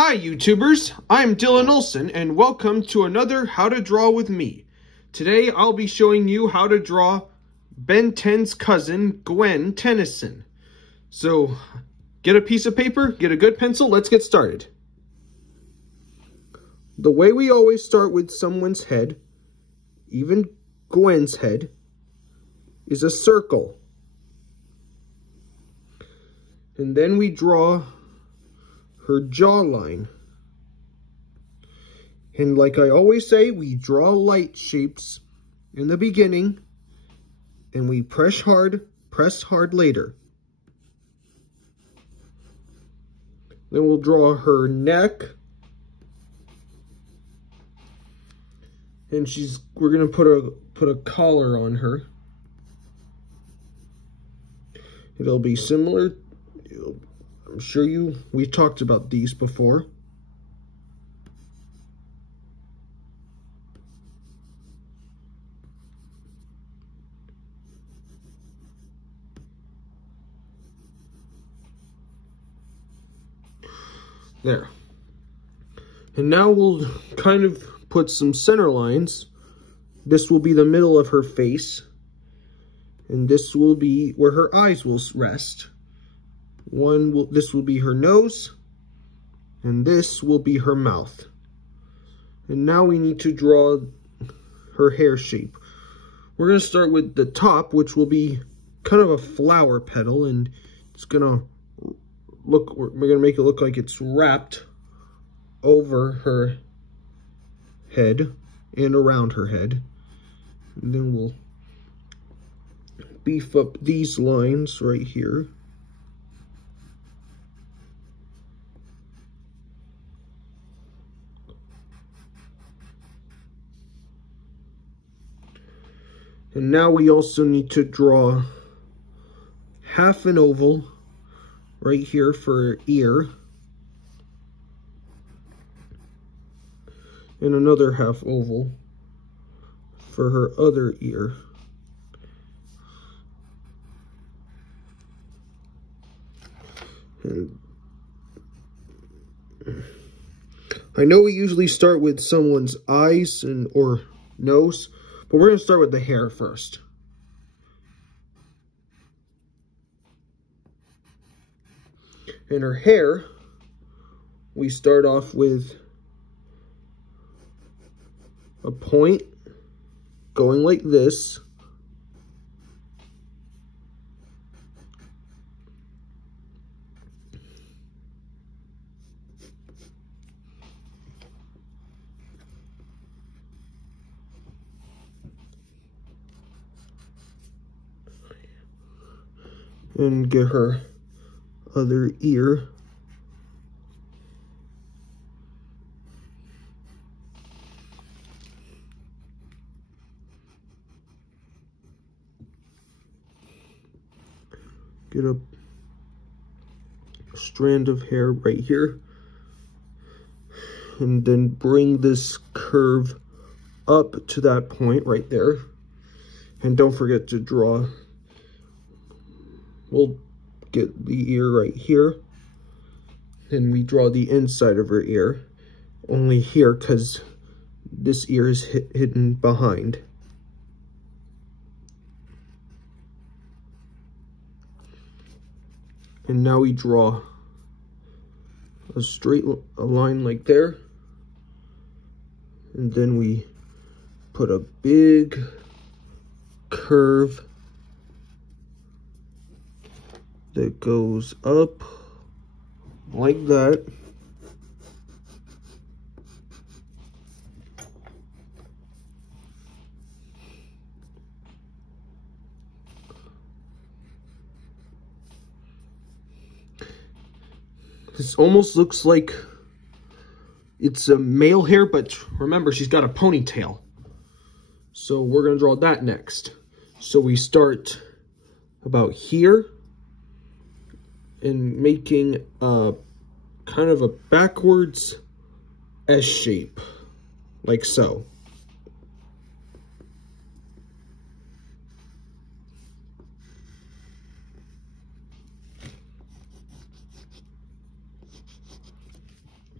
Hi YouTubers, I'm Dylan Olson and welcome to another How to Draw with me. Today I'll be showing you how to draw Ben 10's cousin, Gwen Tennyson. So get a piece of paper, get a good pencil, let's get started. The way we always start with someone's head, even Gwen's head, is a circle. And then we draw her jawline. And like I always say, we draw light shapes in the beginning and we press hard later. Then we'll draw her neck. And we're gonna put a collar on her. It'll be similar. I'm sure we talked about these before. There. And now we'll kind of put some center lines. This will be the middle of her face. And this will be where her eyes will rest. This will be her nose, and this will be her mouth. And now we need to draw her hair shape. We're going to start with the top, which will be kind of a flower petal, and it's going to we're going to make it look like it's wrapped over her head and around her head. And then we'll beef up these lines right here. And now we also need to draw half an oval right here for her ear. And another half oval for her other ear. And I know we usually start with someone's eyes or nose, but we're going to start with the hair first. And her hair, we start off with a point going like this. And get her other ear. Get a strand of hair right here. And then bring this curve up to that point right there. And don't forget to draw. We'll get the ear right here, and we draw the inside of her ear, only here because this ear is hidden behind. And now we draw a straight line like there, and then we put a big curve that goes up like that. This almost looks like it's a male hair, but remember, she's got a ponytail. So we're going to draw that next. So we start about here and making a kind of a backwards S shape, like so.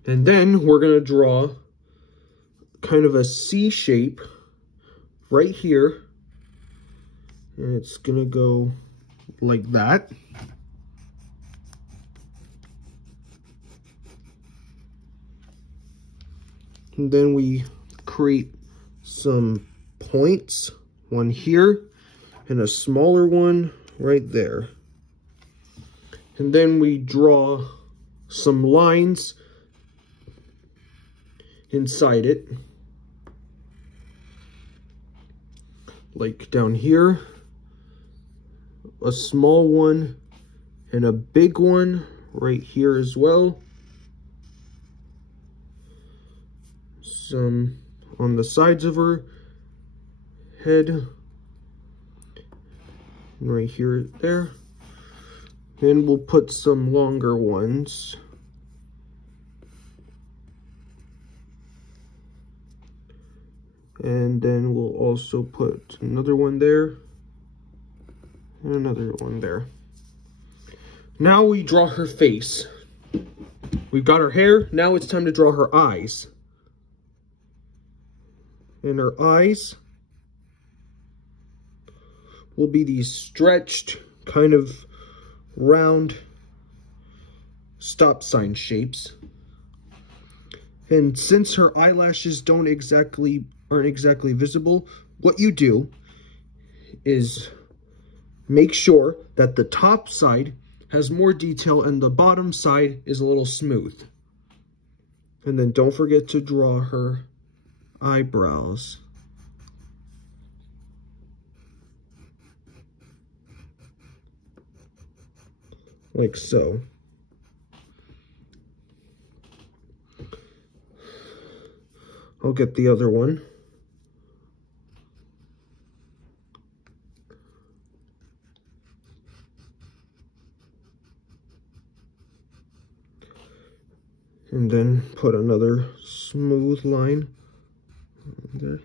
And then we're going to draw kind of a C shape right here. And it's going to go like that. And then we create some points, one here and a smaller one right there. And then we draw some lines inside it, like down here, a small one and a big one right here as well. Some on the sides of her head, and right here, there. And we'll put some longer ones. And then we'll also put another one there and another one there. Now we draw her face. We've got her hair. Now it's time to draw her eyes. And her eyes will be these stretched, kind of round stop sign shapes. And since her eyelashes aren't exactly visible, what you do is make sure that the top side has more detail and the bottom side is a little smooth. And then don't forget to draw her eyebrows. Like so. I'll get the other one. And then put another smooth line there.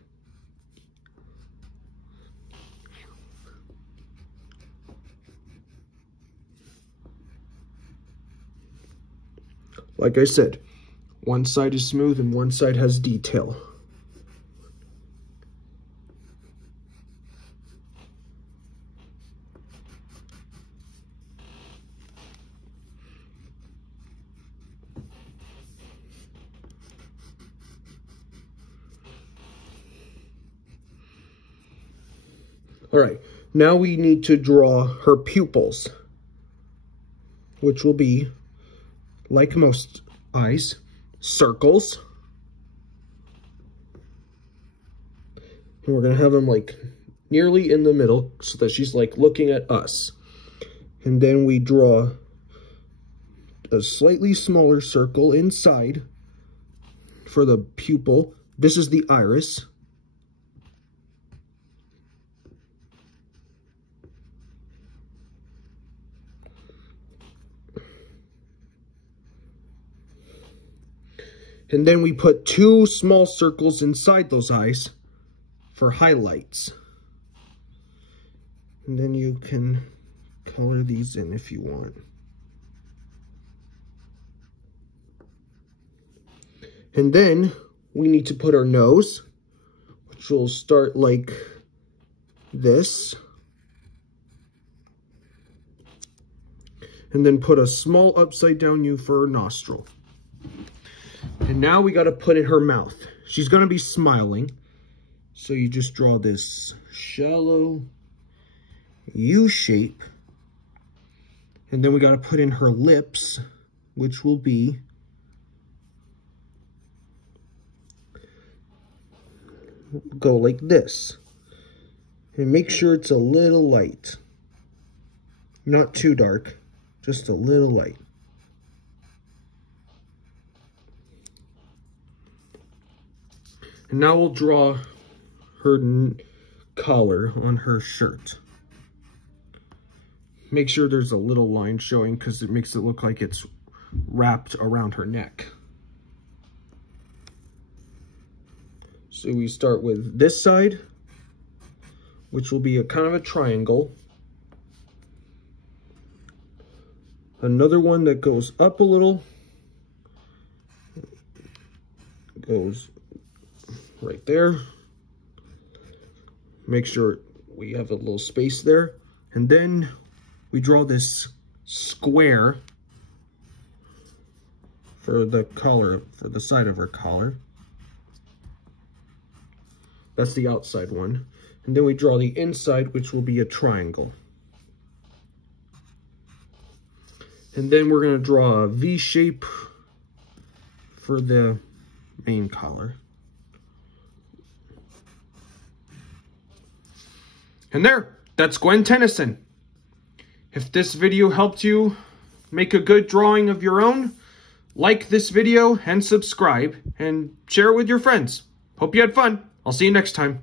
Like I said, one side is smooth and one side has detail. All right, now we need to draw her pupils, which will be, like most eyes, circles. And we're gonna have them like nearly in the middle so that she's like looking at us. And then we draw a slightly smaller circle inside for the pupil. This is the iris. And then we put two small circles inside those eyes for highlights. And then you can color these in if you want. And then we need to put our nose, which will start like this. And then put a small upside down U for her nostril. And now we got to put in her mouth. She's going to be smiling. So you just draw this shallow U shape. And then we got to put in her lips, which will be go like this. And make sure it's a little light. Not too dark, just a little light. And now we'll draw her collar on her shirt. Make sure there's a little line showing because it makes it look like it's wrapped around her neck. So we start with this side, which will be a kind of a triangle. Another one that goes up a little, goes right there. Make sure we have a little space there. And then we draw this square for the collar, for the side of her collar. That's the outside one. And then we draw the inside, which will be a triangle. And then we're going to draw a V shape for the main collar. And there, that's Gwen Tennyson. If this video helped you make a good drawing of your own, like this video and subscribe and share it with your friends. Hope you had fun. I'll see you next time.